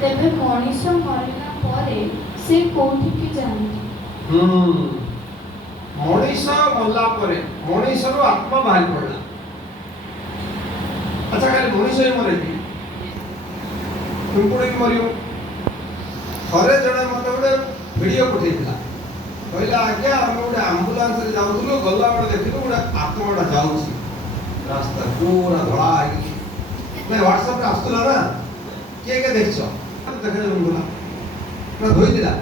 ତେବେ ମଣିଷ ମରିଲା ପରେ ସେ କୋଉଠିକି ଯାଆନ୍ତି? ମଣିଷ ମଲା ପରେ ମଣିଷର ଆତ୍ମା ବାହାରି ପଡ଼ିଲା। ଆଚ୍ଛା, ଖାଲି ମଣିଷ ହିଁ ମରେନି, ପିମ୍ପୁଡ଼ି ବି ମରିବ। ଥରେ ଜଣେ ମତେ ଗୋଟେ ଭିଡ଼ିଓ ପଠେଇଥିଲା, କହିଲା ଆଜ୍ଞା ଆମେ ଗୋଟେ ଆମ୍ବୁଲାନ୍ସରେ ଯାଉଥିଲୁ, ଗଲାବେଳେ ଦେଖିଲୁ ଗୋଟେ ଆତ୍ମାଟା ଯାଉଛି ରାସ୍ତା ପୁରା ଧଳା ହେଇକି। ନାଇଁ ହ୍ୱାଟ୍ସଆପ୍ରେ ଆସୁଥିଲା ନା, କିଏ କିଏ ଦେଖିଛ? ଦେଖାଯାଉଥିଲା ନା ଧୋଇଥିଲା?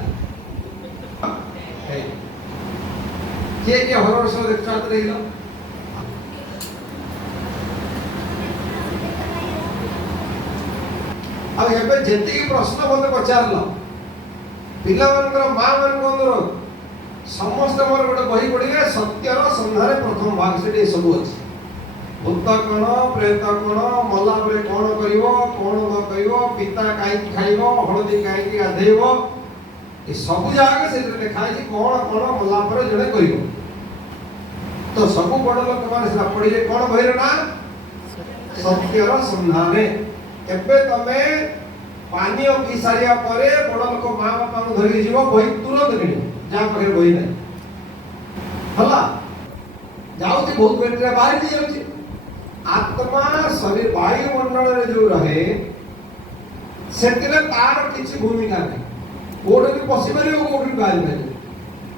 କିଏ କିଏ ହରର ସହ ଦେଖିଛ? ହାତ ଦେଖିଲ? ଆଉ ଏବେ ଯେତିକି ପ୍ରଶ୍ନ ମତେ ପଚାରିଲ ପିଲାମାନଙ୍କର ମା ମାନଙ୍କ ଅନୁରୋଧ, ସମସ୍ତେ ମୋର ଗୋଟେ ବହି ପଢିବେ, ସତ୍ୟର ସନ୍ଧାନରେ ପ୍ରଥମ ଭାଗ। ସେଠି ସବୁ ଅଛି। ଭୂତ କଣ, ପ୍ରେତ କଣ, ମଲା ପରେ କଣ କରିବ, କଣ ନ କରିବ, ପିତା କାହିଁକି ଖାଇବ, ହଳଦୀ କାହିଁକି ଗାଧେଇବ, ଏ ସବୁ ଜାଗା ସେଥିରେ ଲେଖା ହେଇଛି। କଣ କଣ ମଲା ପରେ ଜଣେ କରିବ। ତ ସବୁ ବଡ ଲୋକମାନେ ସେଟା ପଢିଲେ। କଣ ବହିର ନା? ସତ୍ୟର ସନ୍ଧାନରେ। ଏବେ ତମେ ପାନୀୟ ପିଇ ସାରିବା ପରେ ବଡ ଲୋକ ମା ବାପାଙ୍କୁ ଧରିକି ଯିବ, ବହି ତୁରନ୍ତ କିଣିବ, ଯାହା ପାଖରେ ବହି ନାହିଁ। ହେଲା ଯାଉଛି, ବହୁତ ବେଟରେ ବାହାରି ଯାଉଛି। ଆତ୍ମା ଶରୀର ବାୟୁମଣ୍ଡଳରେ ଯୋଉ ରହେ, ସେଥିରେ ତାର କିଛି ଭୂମିକା ନାହିଁ। କୋଉଠି ବି ପଶି ପାରିବ, କୋଉଠି ବି ବାହାରି ପାରିବ,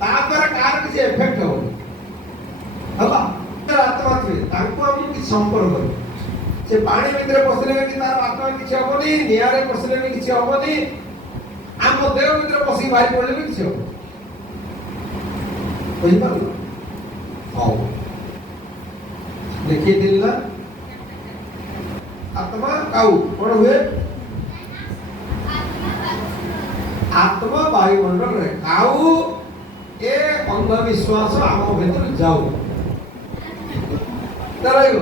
ତା ଦ୍ୱାରା କାହାର କିଛି ଏଫେକ୍ଟ ହବନି। ହେଲା ଆତ୍ମା ଥିବେ, ତାଙ୍କୁ ଆମକୁ କିଛି ସମ୍ପର୍କ ନାହିଁ। ସେ ପାଣି ଭିତରେ ପଶିଲେ ବି ତାର ଆତ୍ମା କିଛି ହବନି, ନିଆଁରେ ପଶିଲେ ବି କିଛି ହବନି, ଆମ ଦେହ ଭିତରେ ପଶିକି ବାହାରି ପଡିଲେ ବି କିଛି ହବନି। ବୁଝିପାରିଲ? ହଉ, ଲେଖିଥିଲି ନା? ଆତ୍ମା କାଉ କଣ ହୁଏ? ଆତ୍ମା ବାୟୁମଣ୍ଡଳରେ, କାଉ ଏ ଅନ୍ଧବିଶ୍ୱାସ ଆମ ଭିତରୁ ଯାଉ ରହିବ।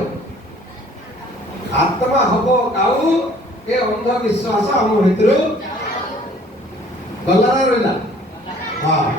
ଆତ୍ମା ହବ କାଉ, ଏ ଅନ୍ଧବିଶ୍ୱାସ ଆମ ଭିତରୁ ଗଲା ନା ରହିଲା? ହଁ।